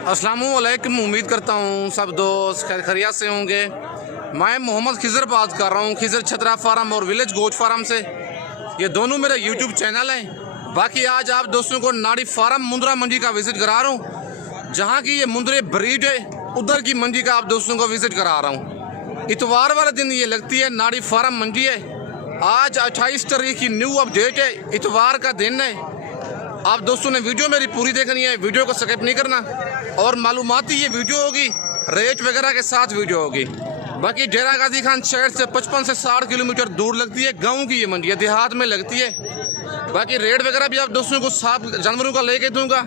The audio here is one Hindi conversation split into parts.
अस्सलामुअलैकुम। उम्मीद करता हूँ सब दोस्त खैर खैरियत से होंगे। मैं मोहम्मद खिज़र बात कर रहा हूँ, खिज़र छतरा फार्म और विलेज गोट फार्म से। ये दोनों मेरे यूट्यूब चैनल हैं। बाकी आज आप दोस्तों को नाड़ी फार्म मुंद्रा मंडी का विज़िट करा रहा हूँ, जहाँ की ये मुंद्रे ब्रीड है, उधर की मंडी का आप दोस्तों को विज़िट करा रहा हूँ। इतवार वाले दिन ये लगती है नाड़ी फार्म मंडी है। आज 28 तारीख की न्यू अपडेट है, इतवार का दिन है। आप दोस्तों ने वीडियो मेरी पूरी देखनी है, वीडियो को स्किप नहीं करना। और मालूमाती ये वीडियो होगी, रेट वगैरह के साथ वीडियो होगी। बाकी डेरा गाजी खान शहर से 55 से 60 किलोमीटर दूर लगती है। गांव की ये मंडी है, देहात में लगती है। बाकी रेट वगैरह भी आप दोस्तों को साफ जानवरों का लेके दूंगा।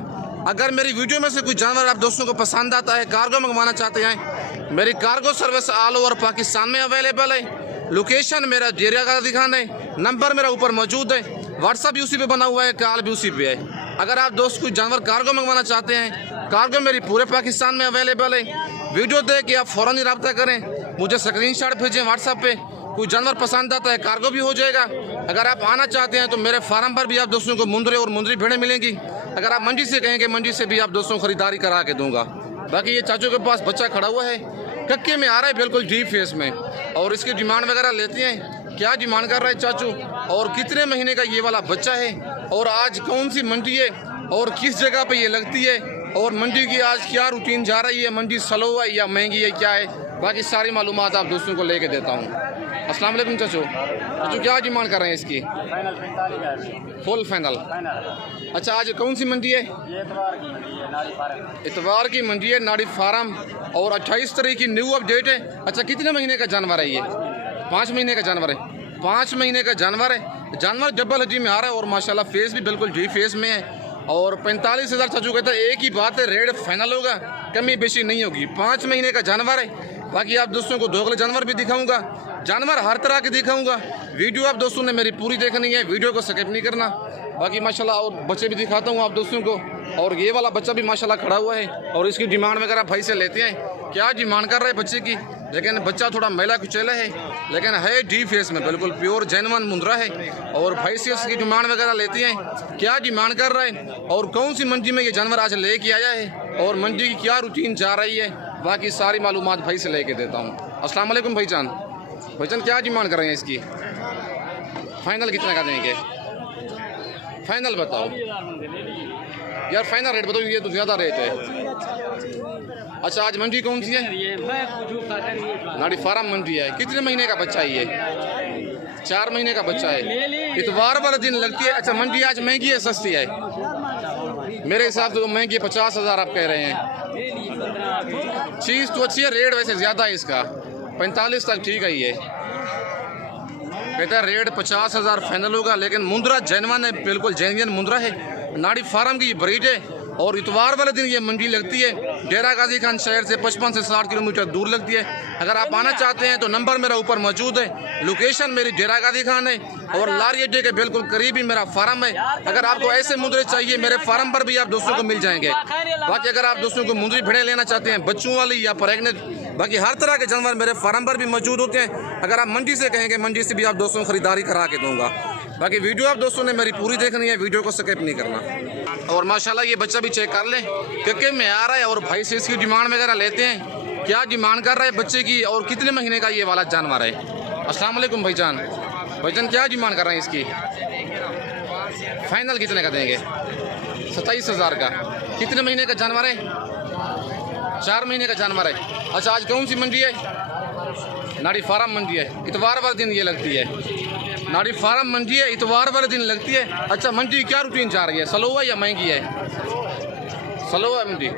अगर मेरी वीडियो में से कोई जानवर आप दोस्तों को पसंद आता है, कार्गो मंगवाना चाहते हैं, मेरी cargo service all over Pakistan में अवेलेबल है। लोकेशन मेरा डेरा गाजी खान है, नंबर मेरा ऊपर मौजूद है, व्हाट्सअप भी उसी पे बना हुआ है, कॉल भी उसी पे है। अगर आप दोस्त कोई जानवर कार्गो मंगवाना चाहते हैं, कार्गो मेरी पूरे पाकिस्तान में अवेलेबल है। वीडियो देख के आप फ़ौरन ही रब्ता करें, मुझे स्क्रीनशॉट भेजें व्हाट्सअप पे। कोई जानवर पसंद आता है, कार्गो भी हो जाएगा। अगर आप आना चाहते हैं तो मेरे फार्म पर भी आप दोस्तों को मुंद्रे और मुंद्री भेड़ें मिलेंगी। अगर आप मंडी से कहेंगे, मंडी से भी आप दोस्तों को खरीदारी करा के दूंगा। बाकी ये चाचू के पास बच्चा खड़ा हुआ है, कक्के में आ रहा है, बिल्कुल डीप फेस में। और इसकी डिमांड वगैरह लेते हैं, क्या डिमांड कर रहा है चाचू, और कितने महीने का ये वाला बच्चा है, और आज कौन सी मंडी है, और किस जगह पे ये लगती है, और मंडी की आज क्या रूटीन जा रही है, मंडी स्लो है या महंगी है, क्या है। बाकी सारी मालूमात आप दोस्तों को लेके देता हूँ। अस्सलाम वालेकुम चाचू। चाचू क्या डिमांड कर रहे हैं इसकी? Full final. अच्छा, आज कौन सी मंडी है? इतवार की मंडी है, नाड़ी फार्म, और 28 तारीख की न्यू अपडेट है। अच्छा, कितने महीने का जानवर है ये? 5 महीने का जानवर है। 5 महीने का जानवर है। जानवर डबल हड्डी में आ रहा है और माशाल्लाह फेस भी बिल्कुल डी फेस में है। और 45,000 चाचू कहता है। एक ही बात है, रेट फाइनल होगा, कमी बेशी नहीं होगी। 5 महीने का जानवर है। बाकी आप दोस्तों को दोगले जानवर भी दिखाऊंगा, जानवर हर तरह के दिखाऊंगा। वीडियो आप दोस्तों ने मेरी पूरी देखनी है, वीडियो को स्किप नहीं करना। बाकी माशाल्लाह और बच्चे भी दिखाता हूँ आप दोस्तों को। और ये वाला बच्चा भी माशाल्लाह खड़ा हुआ है, और इसकी डिमांड वगैरह भाई से लेते हैं। क्या डिमांड कर रहे हैं बच्चे की, लेकिन बच्चा थोड़ा मैला कुचैला है, लेकिन है डी फेस में, बिल्कुल प्योर जेन्युइन मुंद्रा है। और भाई से इसकी डिमांड वगैरह लेते हैं, क्या डिमांड कर रहे हैं, और कौन सी मंडी में ये जानवर आज लेके आया है, और मंडी की क्या रूटीन जा रही है। बाकी सारी मालूमात भाई से लेके देता हूँ। अस्सलाम वालेकुम भाईजान। भाईजान क्या डिमांड कर रहे हैं इसकी? फाइनल कितना का देंगे? फाइनल बताओ यार, फाइनल रेट बताओ, ये तो ज़्यादा रेट है। अच्छा, आज मंडी कौन सी है? नाड़ी फार्म मंडी है। कितने महीने का बच्चा है ये? 4 महीने का बच्चा है। इतवार वाले दिन लगती है। अच्छा, मंडी आज महंगी है सस्ती है? मेरे हिसाब से तो महंगी है, 50,000 आप कह रहे हैं। चीज़ तो अच्छी है, रेट वैसे ज़्यादा है इसका, 45 तक ठीक है। ये कहता है रेट 50,000 फाइनल होगा, लेकिन मुंद्रा जेन्युइन है, बिल्कुल जेन्युइन मुंद्रा है। नाड़ी फार्म की ये ब्रीड है, और इतवार वाले दिन ये मंडी लगती है। डेरा गाजी खान शहर से 55 से 60 किलोमीटर दूर लगती है। अगर आप आना चाहते हैं तो नंबर मेरा ऊपर मौजूद है। लोकेशन मेरी डेरा गाजी खान है, और लारी अड्डे के बिल्कुल करीब ही मेरा फार्म है। अगर आपको ऐसे मुंद्रे चाहिए, मेरे फार्म पर भी आप दोस्तों को मिल जाएंगे। बाकी अगर आप दोस्तों को मुंद्री भेड़ें लेना चाहते हैं, बच्चों वाली या प्रेग्नेंट, बाकी हर तरह के जानवर मेरे फार्म पर भी मौजूद होते हैं। अगर आप मंडी से कहेंगे, मंडी से भी आप दोस्तों को खरीदारी करा के दूंगा। बाकी वीडियो आप दोस्तों ने मेरी पूरी देखनी है, वीडियो को स्किप नहीं करना। और माशाल्लाह ये बच्चा भी चेक कर लें, क्योंकि में आ रहा है, और भाई से इसकी डिमांड वगैरह लेते हैं। क्या डिमांड कर रहा है बच्चे की, और कितने महीने का ये वाला जानवर है? अस्सलाम वालेकुम भाईजान। भाईजान क्या डिमांड कर रहे हैं इसकी? फाइनल कितने का देंगे? 27,000 का। कितने महीने का जानवर है? 4 महीने का जानवर है। अच्छा, आज कौन सी मंडी है? नाड़ी फार्म मंडी है। इतवार वाले दिन ये लगती है। नाड़ी फार्म मंडी है, इतवार वाले दिन लगती है। अच्छा, मंडी की क्या रूटीन जा रही है, स्लो है या महंगी है? स्लो है मंडी।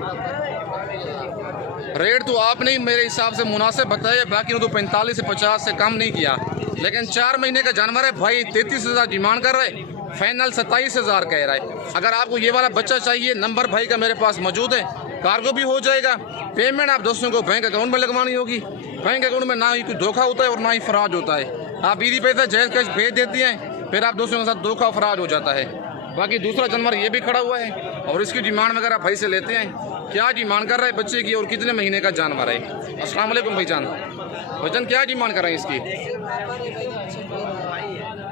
रेट तो आपने मेरे हिसाब से मुनासिब बताया, बाकी तो 45 से 50 से कम नहीं किया। लेकिन 4 महीने का जानवर है भाई, 33,000 डिमांड कर रहे, फाइनल 27,000 कह रहा है। अगर आपको ये वाला बच्चा चाहिए, नंबर भाई का मेरे पास मौजूद है, कार्गो भी हो जाएगा। पेमेंट आप दोस्तों को बैंक अकाउंट में लगवानी होगी। बैंक अकाउंट में ना ही कोई धोखा होता है और ना ही फराज होता है। आप बीदी पैसा जैज कैश भेज देती हैं, फिर आप दोस्तों के साथ धोखा फराज हो जाता है। बाकी दूसरा जानवर ये भी खड़ा हुआ है, और इसकी डिमांड वगैरह भाई से लेते हैं। क्या डिमांड कर रहा है बच्चे की, और कितने महीने का जानवर है? अस्सलाम वालेकुम भाईजान। भाईजान क्या डिमांड कर रहे हैं इसकी?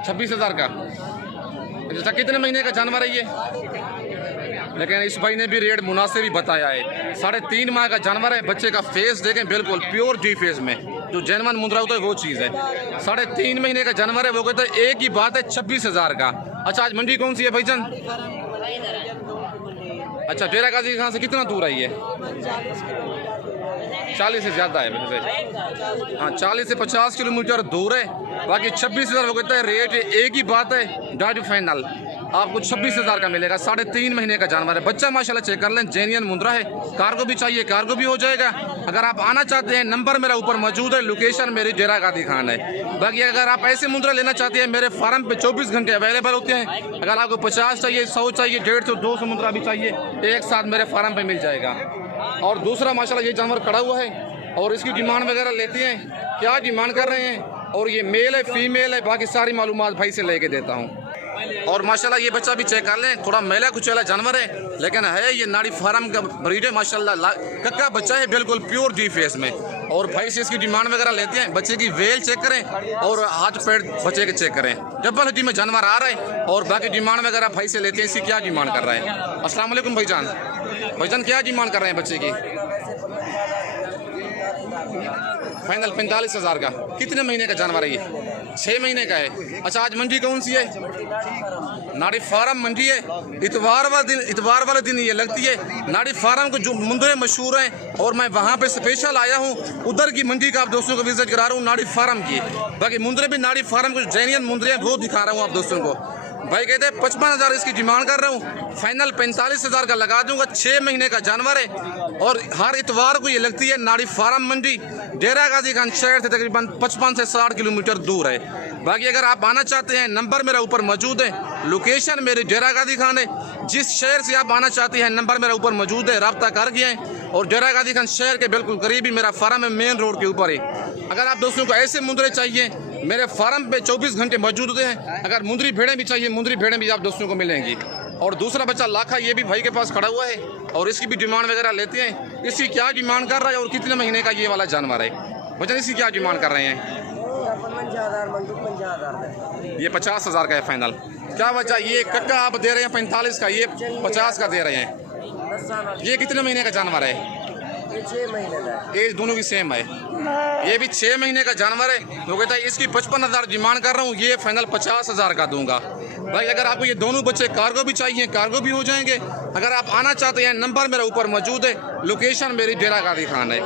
26,000 का। अच्छा, कितने महीने का जानवर है ये? लेकिन इस भाई ने भी रेट मुनासिब ही बताया है। 3.5 माह का जानवर है। बच्चे का फेस देखें, बिल्कुल प्योर डी फेस में, जो जेनवन मुंद्रा होता है वो चीज़ है। 3.5 महीने का जानवर है। वो कहते हैं एक ही बात है 26,000 का। अच्छा, आज मंडी कौन सी है भाईजान? अच्छा, डेरा गाजी खान से कितना दूर आई है? 40 से ज़्यादा है वैसे। हाँ, 40 से 50 किलोमीटर दूर है। बाकी 26,000 वो कहता है रेट। एक ही बात है, डाइट फाइनल आपको 26,000 का मिलेगा। 3.5 महीने का जानवर है। बच्चा माशाल्लाह चेक कर लें, जेनियन मुंद्रा है। कार्गो भी चाहिए, कार्गो भी हो जाएगा। अगर आप आना चाहते हैं, नंबर मेरा ऊपर मौजूद है। लोकेशन मेरी डेरा गाजी खान है। बाकी अगर आप ऐसे मुंद्रा लेना चाहते हैं, मेरे फार्म पे 24 घंटे अवेलेबल होते हैं। अगर आपको 50 चाहिए, 100 चाहिए, 150, 200 मुंद्रा भी चाहिए, एक साथ मेरे फार्म पे मिल जाएगा। और दूसरा माशाल्लाह ये जानवर खड़ा हुआ है और इसकी डिमांड वगैरह लेते हैं, क्या डिमांड कर रहे हैं, और ये मेल है फीमेल है, बाकी सारी मालूमात भाई से लेके देता हूँ। और माशाल्लाह ये बच्चा भी चेक कर लें, थोड़ा मेला कुचेला जानवर है, लेकिन है ये नाड़ी फार्म का ब्रीड है माशाल्लाह। कक्का बच्चा है, बिल्कुल प्योर डी फेस में। और भाई से इसकी डिमांड वगैरह लेते हैं। बच्चे की वेल चेक करें और हाथ पैर बच्चे के चेक करें। डबल हड्डी में जानवर आ रहा है। और बाकी डिमांड वगैरह भाई से लेते हैं, इसकी क्या डिमांड कर रहा है। अस्सलाम वालेकुम भाईजान। भाईजान क्या डिमांड कर रहे हैं बच्चे की? फाइनल 45,000 का। कितने महीने का जानवर है ये? 6 महीने का है। अच्छा, आज मंडी कौन सी है? नाड़ी फार्म मंडी है। इतवार वाले दिन ये लगती है। नाड़ी फार्म को जो मुंद्रे मशहूर हैं, और मैं वहाँ पे स्पेशल आया हूँ। उधर की मंडी का आप दोस्तों को विजिट करा रहा हूँ, नाड़ी फार्म की। बाकी मुंद्रे भी नाड़ी फार्म को जेनियन मुंद्रे हैं, वो दिखा रहा हूँ आप दोस्तों को। भाई कहते हैं 55,000 इसकी डिमांड कर रहा हूँ। फाइनल 45,000 का लगा दूंगा। 6 महीने का जानवर है और हर इतवार को ये लगती है। नाड़ी फार्म मंडी डेरा गाजी खान शहर से तकरीबन 55 से 60 किलोमीटर दूर है। बाकी अगर आप आना चाहते हैं, नंबर मेरा ऊपर मौजूद है। लोकेशन मेरी डेरा गाजी खान है। जिस शहर से आप आना चाहते हैं, नंबर मेरा ऊपर मौजूद है, रब्ता कर गए। और डेरा गाजी खान शहर के बिल्कुल करीब ही मेरा फार्म है, मेन रोड के ऊपर है। अगर आप दोस्तों को ऐसे मुंद्रे चाहिए, मेरे फार्म पे 24 घंटे मौजूद होते हैं। अगर मुंद्री भेड़ें भी चाहिए, मुंद्री भेड़ें भी आप दोस्तों को मिलेंगी। और दूसरा बच्चा लाखा, ये भी भाई के पास खड़ा हुआ है और इसकी भी डिमांड वगैरह लेते हैं। इसकी क्या डिमांड कर रहा है और कितने महीने का ये वाला जानवर है? बच्चा इसकी क्या डिमांड कर रहे हैं? ये 50,000 का है फाइनल। क्या बच्चा ये कक्का आप दे रहे हैं 45 का, ये 50 का दे रहे हैं। ये कितने महीने का जानवर है? 6 महीने का। एज दोनों की सेम है। ये भी 6 महीने का जानवर है। तो कहता है इसकी 55,000 डिमांड कर रहा हूँ, ये फाइनल 50,000 का दूंगा। भाई अगर आपको ये दोनों बच्चे कार्गो भी चाहिए, कार्गो भी हो जाएंगे। अगर आप आना चाहते हैं, नंबर मेरा ऊपर मौजूद है। लोकेशन मेरी डेरा गाजी खान है।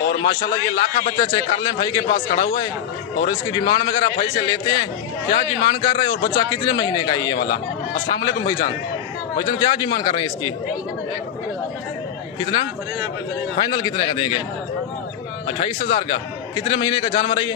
और माशाल्लाह ये लाखा बच्चा चेक कर लें, भाई के पास खड़ा हुआ है और इसकी डिमांड वगैरह भाई से लेते हैं, क्या डिमांड कर रहे हैं और बच्चा कितने महीने का है ये वाला। अस्सलाम वालेकुम भाईजान। भाईजान क्या डिमांड कर रहे हैं इसकी? कितना फाइनल कितने का देंगे? 28,000 का। कितने महीने का जानवर है ये?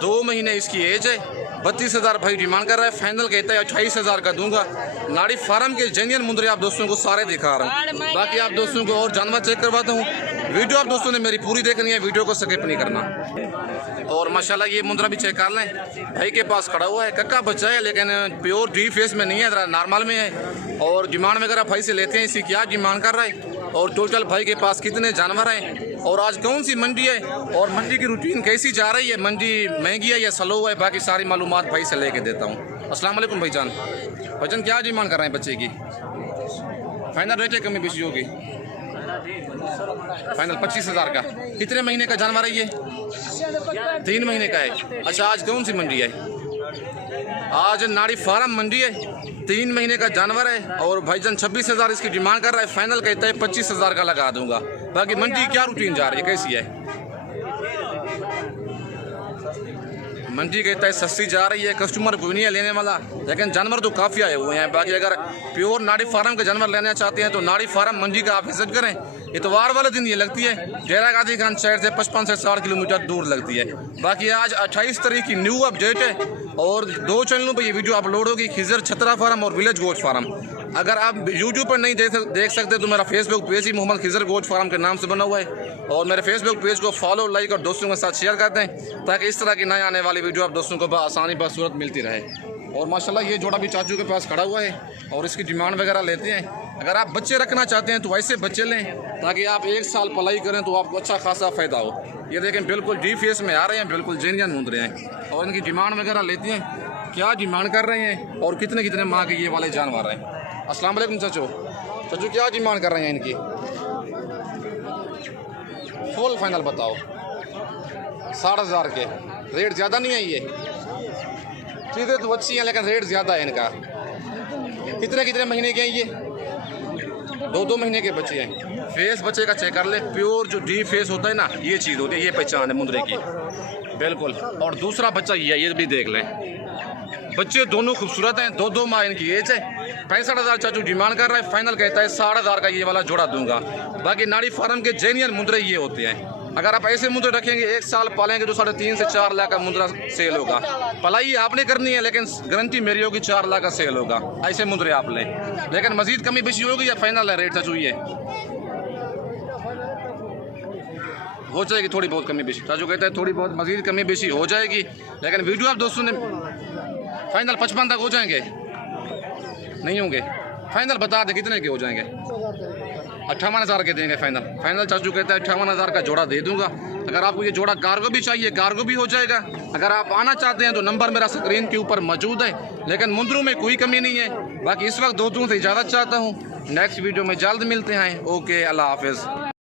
2 महीने इसकी एज है। 32,000 भाई डिमांड कर रहा है। फाइनल कहता है 28,000 का दूंगा। नाड़ी फार्म के जेनियन मुंद्रे आप दोस्तों को सारे दिखा रहा हूँ। बाकी आप दोस्तों को और जानवर चेक करवाता हूँ। वीडियो आप दोस्तों ने मेरी पूरी देखनी है, वीडियो को स्किप नहीं करना। और माशाल्लाह ये मुंद्रा भी चेक कर लें, भाई के पास खड़ा हुआ है। कक्का बच्चा है लेकिन प्योर डी फेस में नहीं है, ज़रा नॉर्मल में है। और डिमांड वगैरह भाई से लेते हैं, इसकी क्या डिमांड कर रहा है और टोटल भाई के पास कितने जानवर हैं और आज कौन सी मंडी है और मंडी की रूटीन कैसी जा रही है, मंडी महंगी है या स्लो है, बाकी सारी मालूमात भाई से लेके देता हूँ। अस्सलाम वालेकुम भाईजान। भाईजान क्या डिमांड कर रहे हैं बच्चे की? फाइनल रेट है, कमी बेची होगी? फाइनल 25,000 का। कितने महीने का जानवर है ये? 3 महीने का है। अच्छा, आज कौन सी मंडी है? आज नाड़ी फार्म मंडी है। 3 महीने का जानवर है और भाईजान 26,000 इसकी डिमांड कर रहा है। फाइनल कहता है 25,000 का लगा दूंगा। बाकी मंडी क्या रूटीन जा रही है, कैसी है? मंडी कहता है सस्ती जा रही है, कस्टमर कोई नहीं है लेने वाला, लेकिन जानवर तो काफ़ी आए हुए हैं। बाकी अगर प्योर नाड़ी फार्म के जानवर लेना चाहते हैं तो नाड़ी फार्म मंडी का आप विजिट करें। इतवार वाले दिन ये लगती है, डेरा गाजी खान शहर से 55 से 60 किलोमीटर दूर लगती है। बाकी आज 28 तारीख की न्यू अपडेट है और 2 चैनलों पर ये वीडियो अपलोड होगी, खिजर छतरा फार्म और विलेज गोश्त फार्म। अगर आप यूट्यूब पर नहीं देख सकते तो मेरा फेसबुक पेज ही मोहम्मद खिजर गोश्त फार्म के नाम से बना हुआ है और मेरे फेसबुक पेज को फॉलो, लाइक और दोस्तों के साथ शेयर कर दें ताकि इस तरह की नए आने वाली वीडियो आप दोस्तों को आसानी बसूरत मिलती रहे। और माशाल्लाह ये जोड़ा भी चाचू के पास खड़ा हुआ है और इसकी डिमांड वगैरह लेते हैं। अगर आप बच्चे रखना चाहते हैं तो ऐसे बच्चे लें ताकि आप 1 साल पलाई करें तो आपको अच्छा खासा फ़ायदा हो। ये देखें बिल्कुल डी फेस में आ रहे हैं, बिल्कुल जेनियन मुंद्रे हैं और इनकी डिमांड वगैरह लेती हैं। क्या डिमांड कर रहे हैं और कितने कितने माह के ये वाले जानवर हैं। अस्सलाम वालेकुम चाचू। चाचू क्या डिमांड कर रहे हैं इनकी? फुल फाइनल बताओ। 60,000 के। रेट ज़्यादा नहीं है ये? चीज़ें तो अच्छी हैं लेकिन रेट ज़्यादा है इनका। कितने कितने महीने के हैं ये? 2-2 महीने के बच्चे हैं। फेस बच्चे का चेक कर ले, प्योर जो डीप फेस होता है ना, ये चीज़ होती है, ये पहचान है मुंदरे की बिल्कुल। और दूसरा बच्चा ये है, ये भी देख लें। बच्चे दोनों खूबसूरत हैं, 2-2 माह इनकी एज है। 65,000 चाचू डिमांड कर रहा है, फाइनल कहता है 60,000 का ये वाला जोड़ा दूंगा। बाकी नाड़ी फार्म के जेन्युइन मुंदरे ये होते हैं। अगर आप ऐसे मुंदरे रखेंगे 1 साल पालेंगे तो 3.5 से 4 लाख का मुंदरा सेल होगा। पलाई आपने करनी है लेकिन गारंटी मेरी होगी 4 लाख का सेल होगा। ऐसे मुंदरे आप लें, लेकिन मजीद कमी बेशी होगी या फाइनल है रेट चाचू? ये हो जाएगी थोड़ी बहुत कमी बेशी। चाचू कहता है थोड़ी बहुत मजीद कमी बेशी हो जाएगी, लेकिन वीडियो आप दोस्तों ने फाइनल 55 तक हो जाएंगे? नहीं होंगे। फाइनल बता दे कितने के हो जाएंगे? 58,000 के देंगे फाइनल। फाइनल चाचू कहता है 58,000 का जोड़ा दे दूंगा। अगर आपको ये जोड़ा कार्गो भी चाहिए, कार्गो भी हो जाएगा। अगर आप आना चाहते हैं तो नंबर मेरा स्क्रीन के ऊपर मौजूद है। लेकिन मुंदरों में कोई कमी नहीं है। बाकी इस वक्त दोस्तों से इजाज़त चाहता हूँ। नेक्स्ट वीडियो में जल्द मिलते हैं। ओके, अल्लाह हाफिज़।